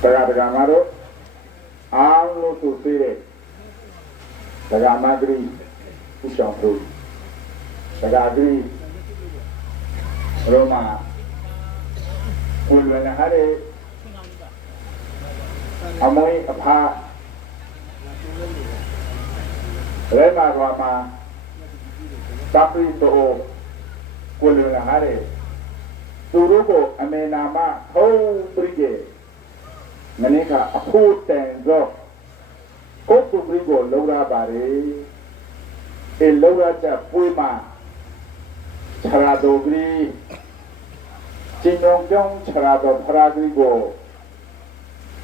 Tagadamaro, Alno to Fire, Tagamagri, Ushampru, Tagagri, Roma, Ulvenahare, Amoy Apa, Rema Rama, Tapi to Ulvenahare, Turugo, Amenama, Ho Brigade. Manika a put and drop. Go to Brigo, Laura Barre, a Laura Puima, Charadogri, Chinong Jong, Charado Paragrigo,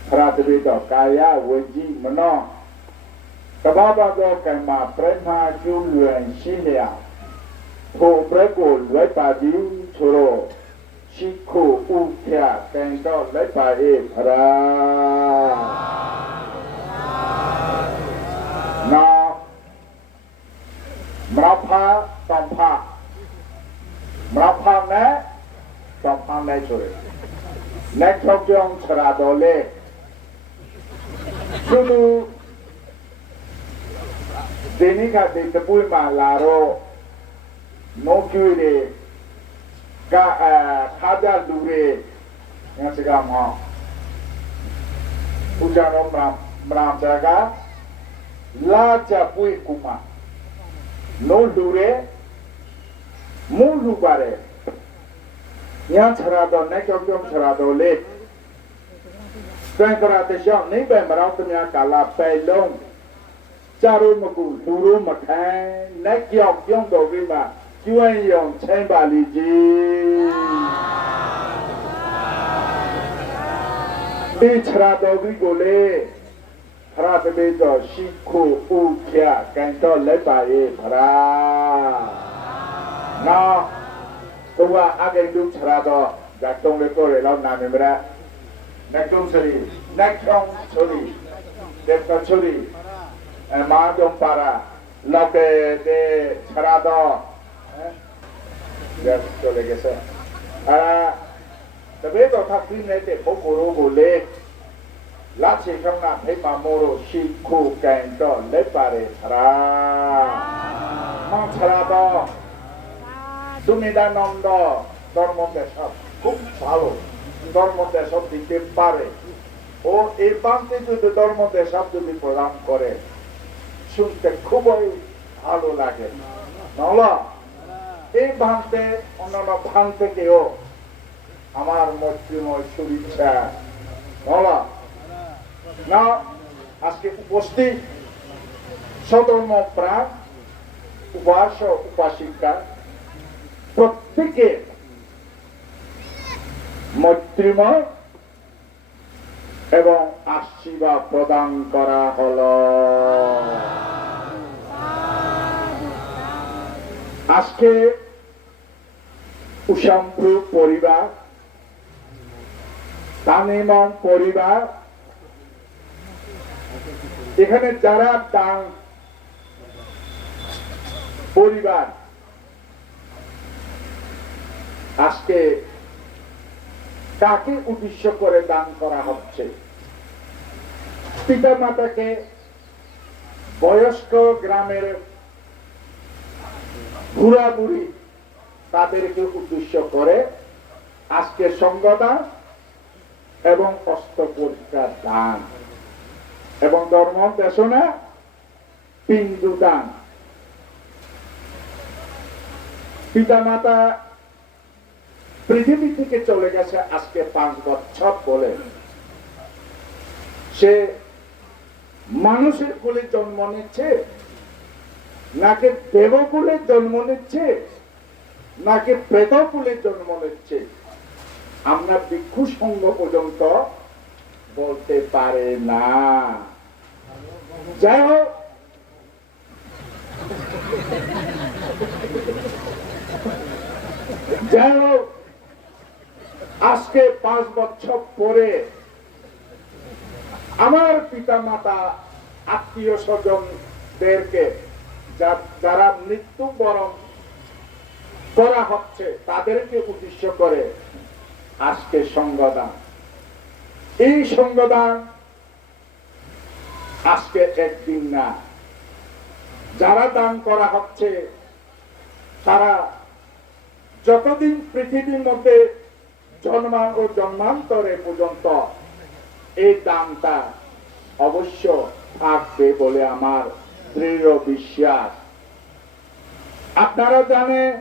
Paradrito, Kaya, Wenji, Manon, Kababa Gokama, Prema, Julian, Shinia, Po Brego, Lepadi, Choro. Chico Ukia, thank God, let by it. Now, Mrapa, Tampa, Mrapa, ne, Tampa naturally. Next of John Charadole, Sulu, Denica de Puima, Laro, no cure. Kada Dure, Yasigama, Ujano Mramjaga, La Japui Kuma, No Dure, Mulubare, Yan Charado, Nekam Charado Lake, Tranquilation, Nibe Maratamia Kala, Pelon, Charumaku, Duru Makan, Nekyok Yongo Rima. Yuan Yong Chamber Liji Bichra Gole Harabedo Shiku Ukia Canto Lebae Para Now Tua Agendu Trado Gaton Lecore Namimra Nakum Suri Nakom Suri Defka Suri and Madon Para Loke de Trado Yes, so like I said. The way of talking at the Bokoro Lake, Lachi Kama, Pemamoro, Shiku, Ganto, Lepare, Mount Tarabo, Sumidanondo, Dormont the shop, Cook Follow, Dormont the shop, the Pare, or a bounty to the Dormont the shop to be program correct. Shoot the Kuboy, Halo Lager. No law. এই ভাঙতে অন্যান্য ভাঙ থেকেও আমার মৈত্রীময় শুভেচ্ছা বলা না আজকে উপস্থিত সদর্ম প্রাণ উপাসক উপাসিকা প্রত্যেকে মৈত্রীময় এবং আশীর্বাদ প্রদান করা হলো আজকে উশাম্পু পরিবার তানিমন পরিবার এখানে যারা দান পরিবার আজকে কাকে উদ্দেশ্য করে দান করা হচ্ছে পিতা মাতাকে বয়স্ক গ্রামের বুড়া বুড়ি তাদেরকে উদ্দেশ্য করে আজকে সঙ্গদান এবং অস্ত্র পরিষ্কার দান এবং ধর্ম দেশনা পিণ্ডু দান পিতা মাতা পৃথিবী থেকে চলে গেছে আজকে 5 বছর বলে সে মানুষের কোলে জন্ম নিচ্ছে নাকি দেবকুলে জন্ম নিচ্ছে নাকি প্রেতকুলে জন্ম নিচ্ছে আমরা ভিক্ষু সংঘ পর্যন্ত বলতে পারে না যাই হোক আজকে 5 বছর পরে আমার পিতা মাতা আত্মীয় স্বজনদেরকে যারা মৃত্যুবরণ করা হচ্ছে তাদেরকে উদ্দেশ্য করে আজকে সংগদান এই সঙ্গদান আজকে একদিন না, যারা দান করা হচ্ছে তারা যতদিন পৃথিবীর মধ্যে জন্মান ও জন্মান্তরে পর্যন্ত এই দানটা অবশ্য থাকবে বলে আমার দৃঢ় বিশ্বাস। আপনারা জানেন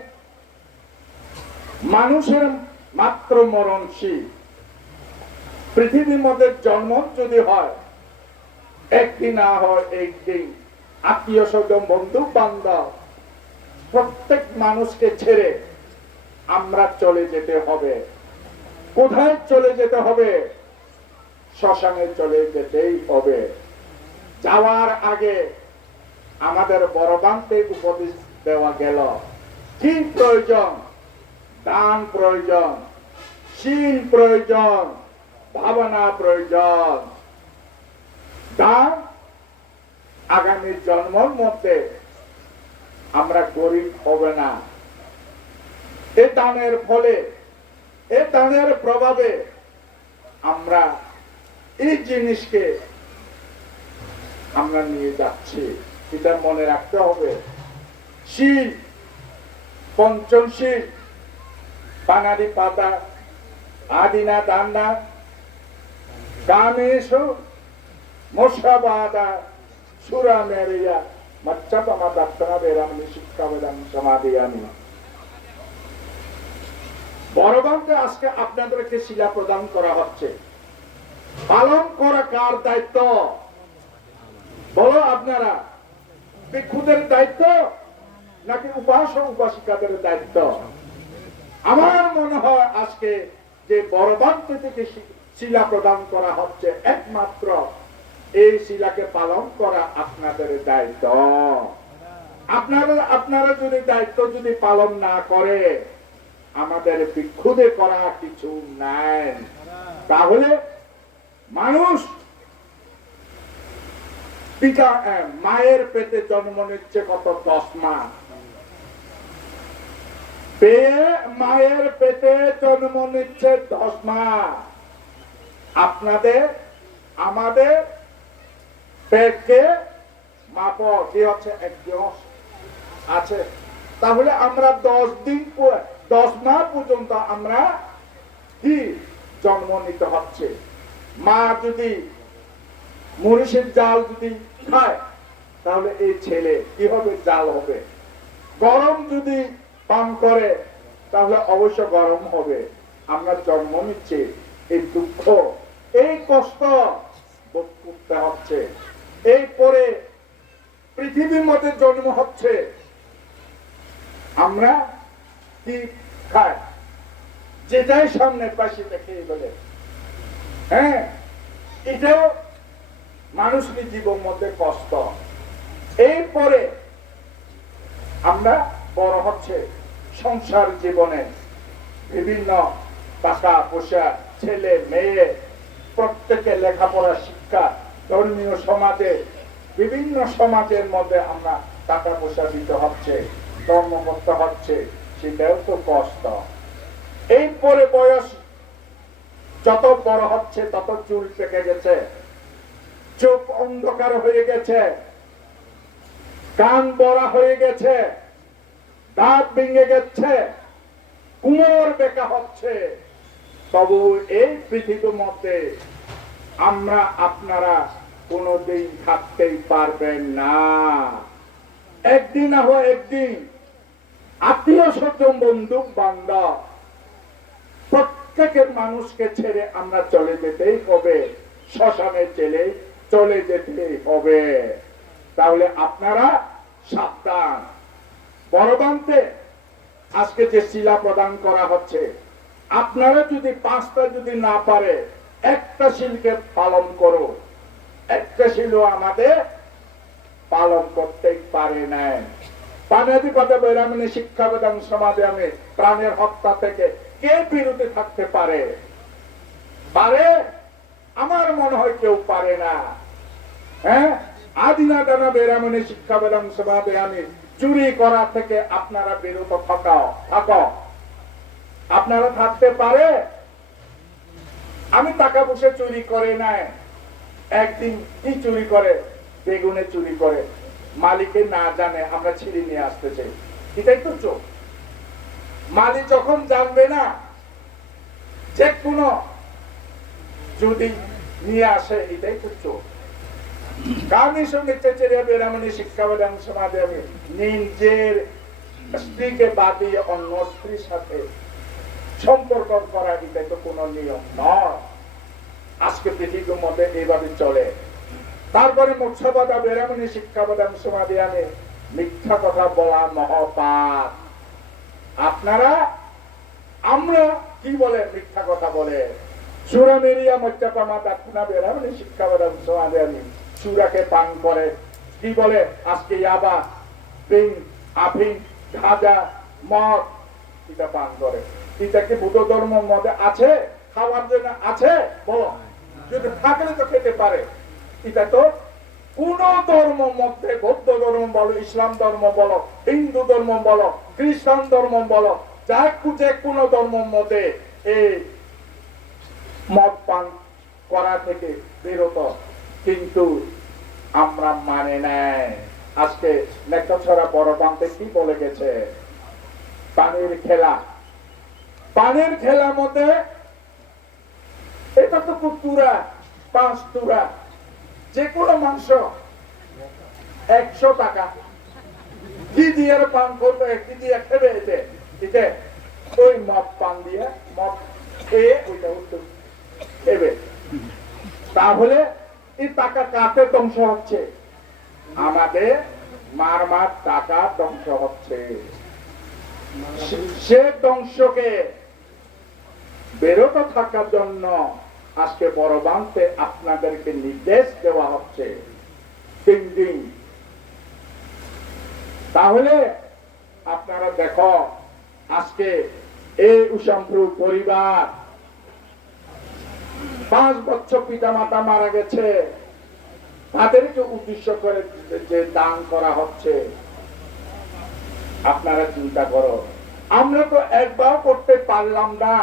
মানুষের মাত্র মরণশীল, পৃথিবীর মধ্যে জন্ম যদি হয় একদিন না হয় একদিন, আত্মীয় স্বজন বন্ধু বান্ধব প্রত্যেক মানুষকে ছেড়ে আমরা চলে যেতে হবে। কোথায় চলে যেতে হবে? শ্মশানে চলে যেতেই হবে। যাওয়ার আগে আমাদের বড়বান্তে উপদেশ দেওয়া গেল কি প্রয়োজন? দান প্রয়োজন, শীল প্রয়োজন, ভাবনা প্রয়োজন। দান আগামী জন্মের মধ্যে আমরা গরিব হবে না। এই দানের ফলে, এই দানের প্রভাবে আমরা এই জিনিসকে আমরা নিয়ে যাচ্ছি, এটা মনে রাখতে হবে। শীল, পঞ্চমশীল, পানারি পাতা, আদিনা দান্না, কামেশু মোশাবাদা সুরা মেরিয়া মচ্চাপমা দাত্তনা বেরামনি শিক্ষাবেদাম সমাধিয়ামি। বড়বানকে আজকে আপনাদেরকে শিলা প্রদান করা হচ্ছে। পালন করা কার দায়িত্ব? বলো আপনারা, ভিক্ষুদের দায়িত্ব নাকি উপাসক উপাসিকাদের দায়িত্ব? আমার মনে হয় আজকে যে বড়বানকে থেকে শিলা প্রদান করা হচ্ছে, একমাত্র এই শিলাকে পালন করা আপনাদের দায়িত্ব। আপনারা যদি দায়িত্ব যদি পালন না করে, আমাদের ভিক্ষুদে করা কিছু নাই। তাহলে মানুষ পিতা মায়ের পেটে জন্ম নিচ্ছে কত 10 মাস, মায়ের পেটে জন্ম নিচ্ছে 10 মাস। আপনাদের আমাদের পেটকে মাপ কি হচ্ছে 1 আছে, তাহলে আমরা 10 দিন 10 মাস পর্যন্ত আমরা কি জন্ম নিতে হচ্ছে। মা যদি মরিচের জাল যদি খায় তাহলে এই ছেলে কি হবে? জাল হবে। গরম যদি পান করে তাহলে অবশ্য গরম হবে। আমরা জন্ম নিচ্ছি, এই দুঃখ এই কষ্ট ভোগ করতে হচ্ছে। এই পরে পৃথিবীর মধ্যে জন্ম হচ্ছে, আমরা কি খাই? যেটাই সামনে পাশে দেখে বলে, হ্যাঁ, এটাও মানুষের জীবন মধ্যে কষ্ট। এরপরে আমরা বড় হচ্ছে সংসার জীবনে, বিভিন্ন টাকা পয়সা, ছেলে মেয়ে প্রত্যেকে লেখাপড়া শিক্ষা, ধর্মীয় সমাজে বিভিন্ন সমাজের মধ্যে আমরা টাকা পয়সা দিতে হচ্ছে, কর্ম করতে হচ্ছে, সেটাও তো কষ্ট। এরপরে বয়স যত বড় হচ্ছে তত চুল পেকে গেছে, চোখ অন্ধকার হয়ে গেছে, কান বড়া হয়ে গেছে, দাঁত ভেঙে গেছে, কোমর বেঁকা হচ্ছে। তবু এই পৃথিবীর মধ্যে আমরা আপনারা কোনদিন থাকতেই পারবেন না। একদিন না হয় একদিন আত্মীয় স্বজন বন্ধু বান্ধব প্রত্যেকের মানুষকে ছেড়ে আমরা চলে যেতেই হবে, শ্মশানে চলে যেতেই হবে। তাহলে আপনারা সাবধান। বড়বানতে আজকে যে শিলা প্রদান করা হচ্ছে, আপনারা যদি 5টা যদি না পারে, একটা শিলকে পালন করো। একটা শিলও আমাদের পালন করতেই পারে নাই। পানাধিপতি বৈরামণি শিক্ষাবেদন সমাধি আমি প্রাণের হত্যা থেকে কে বিরতি থাকতে পারে? পারে? আমার মনে হয় কেউ পারে না। হ্যাঁ, আদিনা দানা বৈরামণি শিক্ষাবেদন সমাধি আমি চুরি করা থেকে আপনারা বিরত থাকো। আপনারা থাকতে পারে? আমি টাকা পয়সা চুরি করে নাই, একদিন কি চুরি করে, বেগুনে চুরি করে, মালিকে না জানে আমরা ছিঁড়ে নিয়ে আসতে চাই, এটাই তো চোর। মালিক যখন জানবে না, যে কোনো যদি নিয়ে আসে, এটাই তো চোর। কারণের সঙ্গে চেচেরিয়া বেরামনি শিক্ষাবাদান সমাজে আমি নিজের স্ত্রীকে বাদ দিয়ে অন্য স্ত্রীর সাথে সম্পর্ক করা, এটাই তো কোনো নিয়ম নয়। আজকে পৃথিবীর মধ্যে এইভাবে চলে। তারপরে মুখ্যবাদা বেরামনি শিক্ষাবাদান সমাজে আমি মিথ্যা কথা বলা মহপাপ। আপনারা আমরা কি বলে মিথ্যা কথা বলে, সুরা মেরিয়া মজ্জাপামা দাক্ষিণা বেরামনি শিক্ষাবাদান সমাজে আমি সুরাকে পান করে, কি বলে আজকে ইয়াবা, পিং, আফিং, গাঁজা, মদ, এটা পান করে। এটা কি বুদ্ধ ধর্মের মধ্যে আছে? খাওয়ার জন্য আছে? বলো, যদি থাকলে তো খেতে পারে। এটা তো কোন ধর্ম মধ্যে, বৌদ্ধ ধর্ম বলো, ইসলাম ধর্ম বলো, হিন্দু ধর্ম বলো, খ্রিস্টান ধর্ম বলো, যে কোন ধর্মের মধ্যে এই মদ পান করা থেকে বিরত, কিন্তু আমরা মানে নাই। আজকে নেকছড়া বড় বাঁধে কি বলে গেছে, পানির খেলা। পানির খেলার মধ্যে এটা তো খুব তুরা, 5 তুরা, যে কোনো মাংস 100 টাকা, কি দিয়ে পান করবে, কি দিয়ে খেবে, এতে ওই মদ পান দিয়ে মদ খেয়ে ওইটা খেবে। তাহলে এই টাকা কাতে ধ্বংস হচ্ছে? আমাদের মার টাকা ধ্বংস হচ্ছে। সে ধ্বংসকে বেরোতে থাকার জন্য আজকে বড় বাঁধতে আপনাদেরকে নির্দেশ দেওয়া হচ্ছে। তাহলে আপনারা দেখো, আজকে এই উসামপুর পরিবার 5 বছর পিতা মাতা মারা গেছে, তাদেরকে উদ্দেশ্য করে যে দান করা হচ্ছে, আপনারা চিন্তা করো। আমরা তো একবার করতে পারলাম না,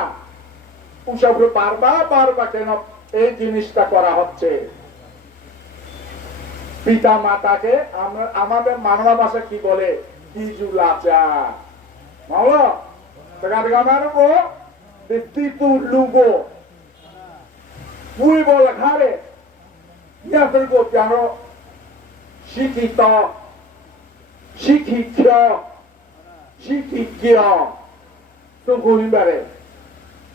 উসামপুর বারবার কেন এই জিনিসটা করা হচ্ছে? পিতা মাতাকে আমাদের বাংলা ভাষা কি বলে, কিছু লাচা মাওলা মারবো তিতু লুগো পুই বল ঘাড়ে ইয়াতর্গো কেন শিক্ষিত শিক্ষিত শিক্ষিত তো গরিবারে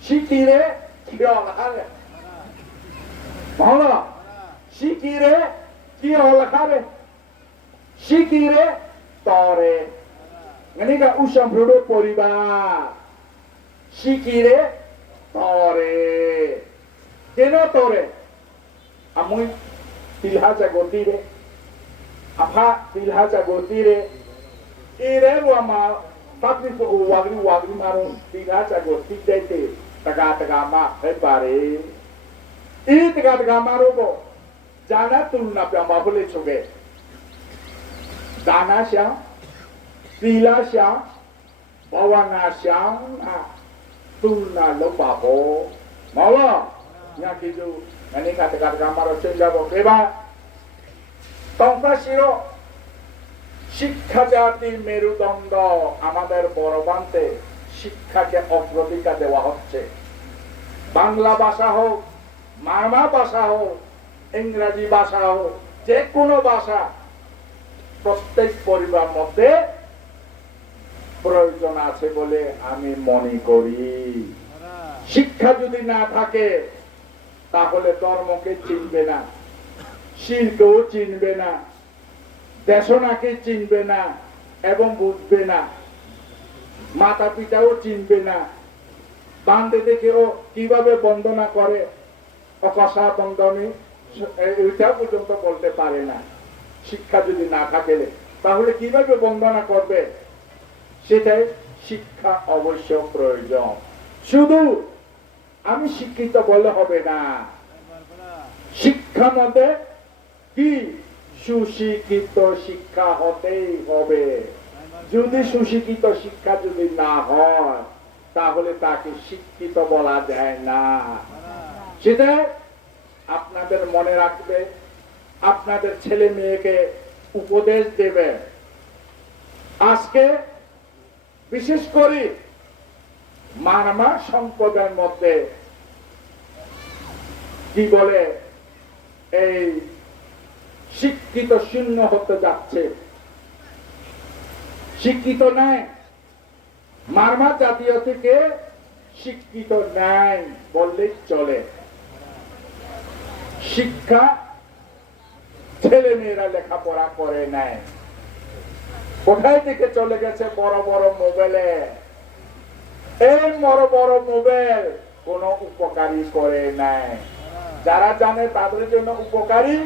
শিখিরে খিয়া ঘাড়ে মাওলা শিখিরে কি হলাখারে শিখিরে তরে এনেকা উসামপুর পরিবার শিখিরে তরে কেন তরে আমি তিলহাজা গতিরে আফা তিলহাজা গতিরে এরে ওয়ামা পাপনি তো ওয়াগরি মারুন তিলহাজা গতি দেতে taga ma hai pare I taga marobo jana tulna pe amba bole choge dana sha sila sha bawana sha tulna lo pa bo mala nya ki ju ani ka taga maro chenja bo keba tongka shiro শিক্ষা জাতির মেরুদণ্ড আমাদের বড় বাঁধতে শিক্ষাকে অগ্রাধিকার দেওয়া হচ্ছে। বাংলা ভাষা হোক, মারমা ভাষা হোক, ইংরেজি ভাষা হোক, যে কোনো ভাষা প্রত্যেক পরিবার মধ্যে প্রয়োজন আছে বলে আমি মনে করি। শিক্ষা যদি না থাকে তাহলে ধর্মকে চিনবে না, শিল্পও চিনবে না, দেশনাকে চিনবে না এবং বুঝবে না, মাতা পিতাও চিনবে না। বান্ধে দেখেও কিভাবে বন্দনা করে, অকষা বন্দনী ওইটা পর্যন্ত বলতে পারে না। শিক্ষা যদি না থাকে তাহলে কিভাবে বন্দনা করবে? সেটাই শিক্ষা অবশ্য প্রয়োজন। শুধু আমি শিক্ষিত বলে হবে না, শিক্ষার মধ্যে কি সুশিক্ষিত শিক্ষা হতেই হবে। যদি সুশিক্ষিত শিক্ষা যদি না হয় তাহলে তাকে শিক্ষিত বলা যায় না। সেটা আপনাদের মনে রাখবে, আপনাদের ছেলে মেয়েকে উপদেশ দেবে। আজকে বিশেষ করে মারমা সম্প্রদায়ের মধ্যে কি বলে এই শিক্ষিত শূন্য হতে যাচ্ছে, শিক্ষিত নাই, মারমা জাতীয় থেকে শিক্ষিত নাই বললেই চলে। শিক্ষা ছেলে মেয়েরা লেখাপড়া করে নাই, কোথায় থেকে চলে গেছে বড় বড় মোবাইলে। এই বড় বড় মোবাইল কোন উপকারী করে নাই। যারা জানে তাদের জন্য উপকারী,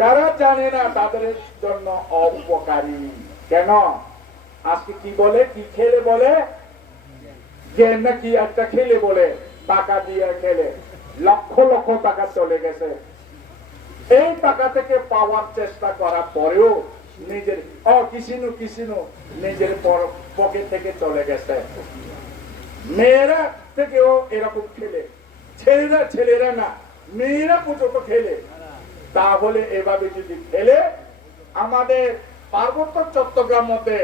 যারা জানে না তাদের জন্য অপকারী। কেন? আজকে কি বলে, কি খেলে বলে, গেম না কি একটা খেলে বলে, টাকা দিয়ে খেলে, লক্ষ লক্ষ টাকা চলে গেছে। এই টাকা থেকে পাওয়ার চেষ্টা করার পরেও নিজের কিসিনু নিজের পকেট থেকে চলে গেছে। মেয়েরা থেকেও এরকম খেলে, ছেলেরা না, মেয়েরা পর্যন্ত খেলে। তাহলে এভাবে যদি খেলে, আমাদের পার্বত্য চট্টগ্রাম মধ্যে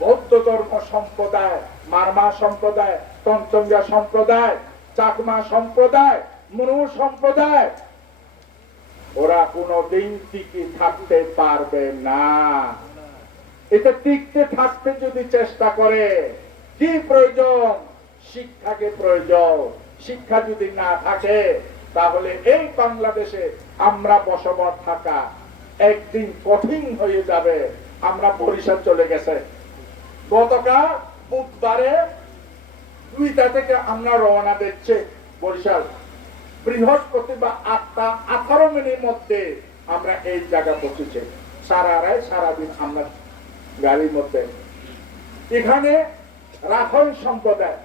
বৌদ্ধ ধর্ম সম্প্রদায়, মারমা সম্প্রদায়, তঞ্চঙ্গা সম্প্রদায়, চাকমা সম্প্রদায়, মনু সম্প্রদায়, ওরা কোনদিন টিকে থাকতে পারবে না। এটা টিকতে থাকতে যদি চেষ্টা করে, কি প্রয়োজন? শিক্ষাকে প্রয়োজন। শিক্ষা যদি না থাকে তাহলে এই বাংলাদেশে আমরা বসবাস থাকা একদিন কঠিন হয়ে যাবে। আমরা বরিশাল চলে গেছে, গতকাল বুধবারে 2টা থেকে আমরা রওনা দিচ্ছে বরিশাল। বৃহস্পতিবার 8টা 18 মিনিটের মধ্যে আমরা এই জায়গা পৌঁছেছি। সারাদিন আমরা গাড়ির মধ্যে। এখানে রাখাইন সম্প্রদায়,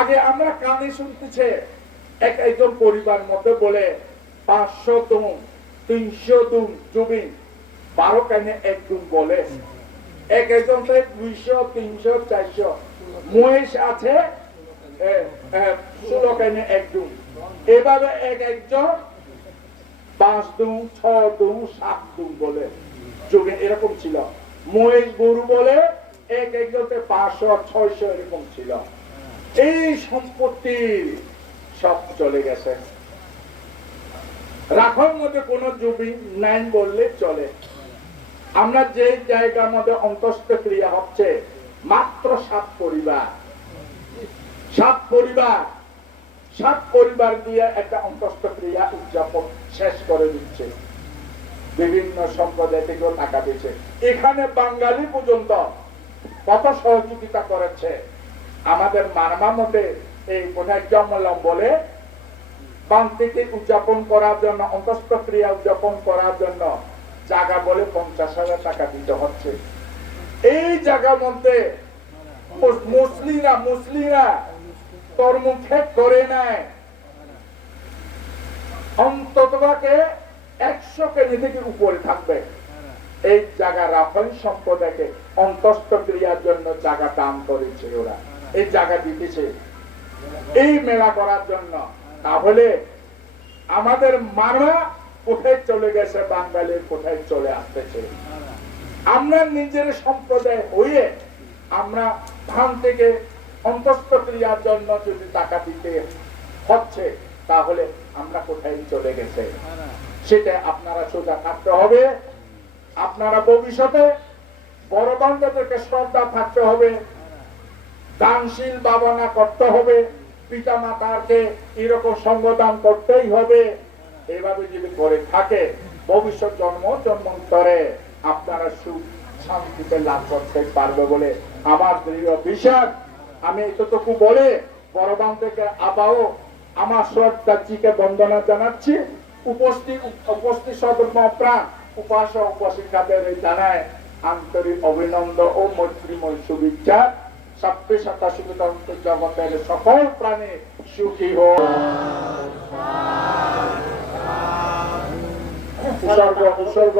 আগে আমরা কানে শুনতেছে একজন পরিবার মধ্যে বলে 500 দুম 300 দুম জমিন, 12 কানে এক দুম বলে। একজন 200 300 400 মহিষ আছে 16 কানে এক দুম। এভাবে একজন 5 দুম 6 দুম 7 দুম বলে জমি এরকম ছিল। মহিষ গরু বলে একজনতে 500 600 এরকম ছিল। এই সম্পত্তি সব চলে গেছে। রাখার মধ্যে কোন জমি নাই বললে চলে। আমরা যে জায়গার মধ্যে অন্তঃক্রিয়া হচ্ছে মাত্র 7 পরিবার, 7 পরিবার দিয়ে একটা অন্তঃক্রিয়া উদযাপন শেষ করে দিচ্ছে। বিভিন্ন সম্প্রদায় থেকেও টাকা দিচ্ছে। এখানে বাঙালি পর্যন্ত কত সহযোগিতা করেছে। আমাদের মারমা মধ্যে এই পুনর্জন্ম বলে বান্তিকে উদযাপন করার জন্য, অন্তঃক্রিয়া উদযাপন করার জন্য জায়গা বলে 50,000 টাকা দিতে হচ্ছে। এই জায়গার মধ্যে মুসলিমরা তরমুখে করে নেয়, অন্ততকে 100 কেজি থেকে উপরে থাকবে। এই জায়গা রাখাইন সম্প্রদায়কে অন্তঃক্রিয়ার জন্য জায়গা দান করেছে, ওরা এই জায়গা দিতেছে এই মেলা করার জন্য। তাহলে আমাদের মারমা কোথায় চলে গেছে, বাঙালির কোথায় চলে আসতেছে। আমরা নিজের সম্প্রদায় হয়ে আমরা ধান থেকে অন্তঃক্রিয়ার জন্য যদি টাকা দিতে হচ্ছে, তাহলে আমরা কোথায় চলে গেছে সেটা আপনারা সোজা থাকতে হবে। আপনারা ভবিষ্যতে বড় বান্ধবদেরকে শ্রদ্ধা থাকতে হবে, দানশীল ভাবনা করতে হবে, পিতা মাতাকে এরকম সঙ্গদান করতেই হবে। এভাবে যদি করে থাকে ভবিষ্যৎ জন্মান্তরে আপনারা সুখ শান্তিতে লাভ করতে পারবে বলে আমার দৃঢ় বিশ্বাস। আমি এতটুকু বলে বড়বান থেকে আবাও আমার শ্রদ্ধাজিকে বন্দনা জানাচ্ছি। উপস্থিত সদর্ম প্রাণ উপাসক উপশিক্ষাদের জানায় আন্তরিক অভিনন্দন ও মৈত্রীময় শুভেচ্ছা। সভ্যে সত্তা সুতন্ত্র জগতের সকল প্রাণী সুখী হোক। উৎসর্গ